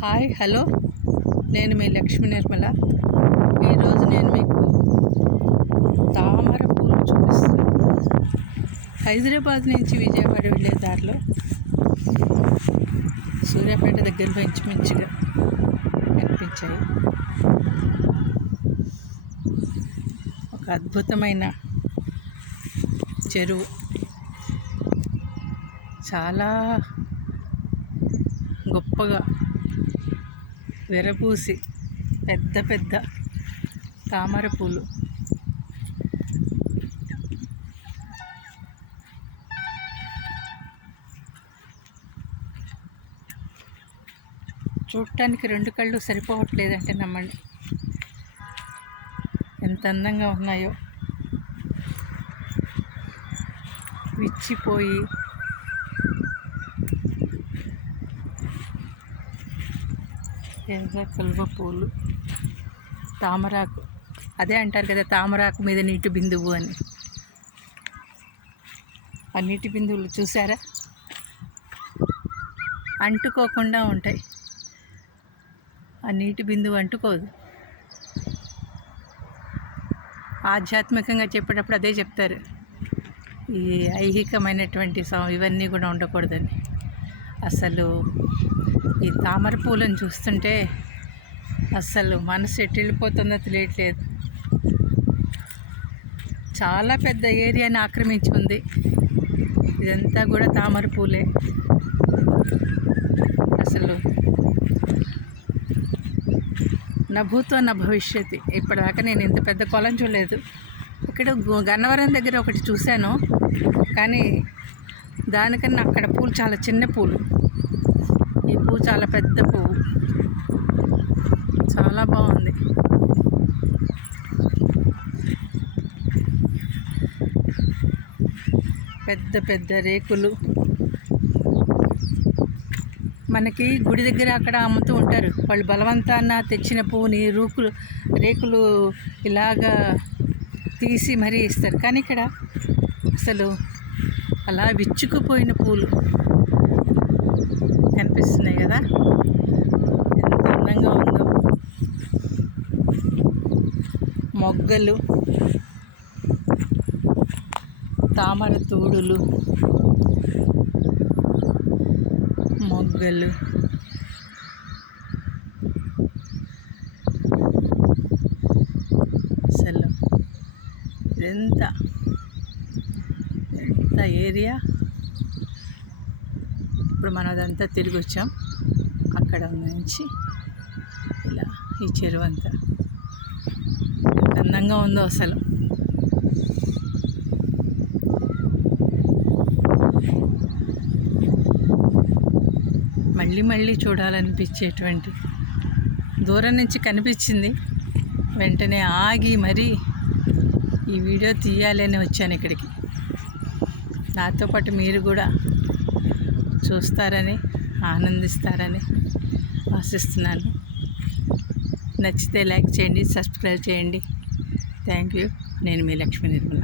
Hi hello, నేను మీ లక్ష్మీ నిర్మల. ఈరోజు నేను మీకు తామర పూలు చూపిస్తున్నాను. హైదరాబాద్ నుంచి విజయవాడ వెళ్ళే దారిలో సూర్యాపేట దగ్గరలో ఇంచుమించుగా కనిపించాయి. ఒక అద్భుతమైన చెరువు, చాలా గొప్పగా విరబూసి పెద్ద పెద్ద తామర పూలు. చూడటానికి రెండు కళ్ళు సరిపోవట్లేదంటే నమ్మండి, ఎంత అందంగా ఉన్నాయో. విచ్చిపోయి ఎర్ర కలువ పూలు, తామరాకు. అదే అంటారు కదా, తామరాకు మీద నీటి బిందువు అని. ఆ నీటి బిందువులు చూసారా, అంటుకోకుండా ఉంటాయి. ఆ నీటి బిందువు అంటుకోదు. ఆధ్యాత్మికంగా చెప్పేటప్పుడు అదే చెప్తారు, ఈ ఐహికమైనటువంటి ఇవన్నీ కూడా ఉండకూడదని. అసలు ఈ తామర పూలను చూస్తుంటే అసలు మనసు ఎటు వెళ్ళిపోతుందో తెలియట్లేదు. చాలా పెద్ద ఏరియాని ఆక్రమించి ఉంది. ఇదంతా కూడా తామర పూలే. అసలు నా భూతో నా భవిష్యత్తు. ఇప్పటిదాకా నేను ఇంత పెద్ద కొలం చూడలేదు. ఇక్కడ గన్నవరం దగ్గర ఒకటి చూశాను, కానీ దానికన్నా అక్కడ పూలు చాలా చిన్న పూలు. ఈ పువ్వు చాలా పెద్ద పువ్వు, చాలా బాగుంది. పెద్ద పెద్ద రేకులు మనకి గుడి దగ్గర అక్కడ అమ్ముతూ ఉంటారు. వాళ్ళు బలవంతాన తెచ్చిన పువ్వుని రేకులు ఇలాగా తీసి మరీ ఇస్తారు. కానీ ఇక్కడ అసలు అలా విచ్చుకుపోయిన పూలు కనిపిస్తున్నాయి కదా, ఎంత అందంగా ఉందో. మొగ్గలు, తామర తూడులు, మొగ్గలు, అసలు ఎంత ఏరియా. ఇప్పుడు మనం అదంతా తిరిగి వచ్చాం. అక్కడ నుంచి ఇలా ఈ చెరువు అంతా ఎంత అందంగా ఉందో అసలు. మళ్ళీ మళ్ళీ చూడాలనిపించేటువంటి, దూరం నుంచి కనిపించింది, వెంటనే ఆగి మరీ ఈ వీడియో తీయాలని వచ్చాను ఇక్కడికి. నాతో పాటు మీరు కూడా చూస్తారని, ఆనందిస్తారని ఆశిస్తున్నాను. నచ్చితే లైక్ చేయండి, సబ్స్క్రైబ్ చేయండి. Thank you. నేను మీ లక్ష్మీ నిర్మల.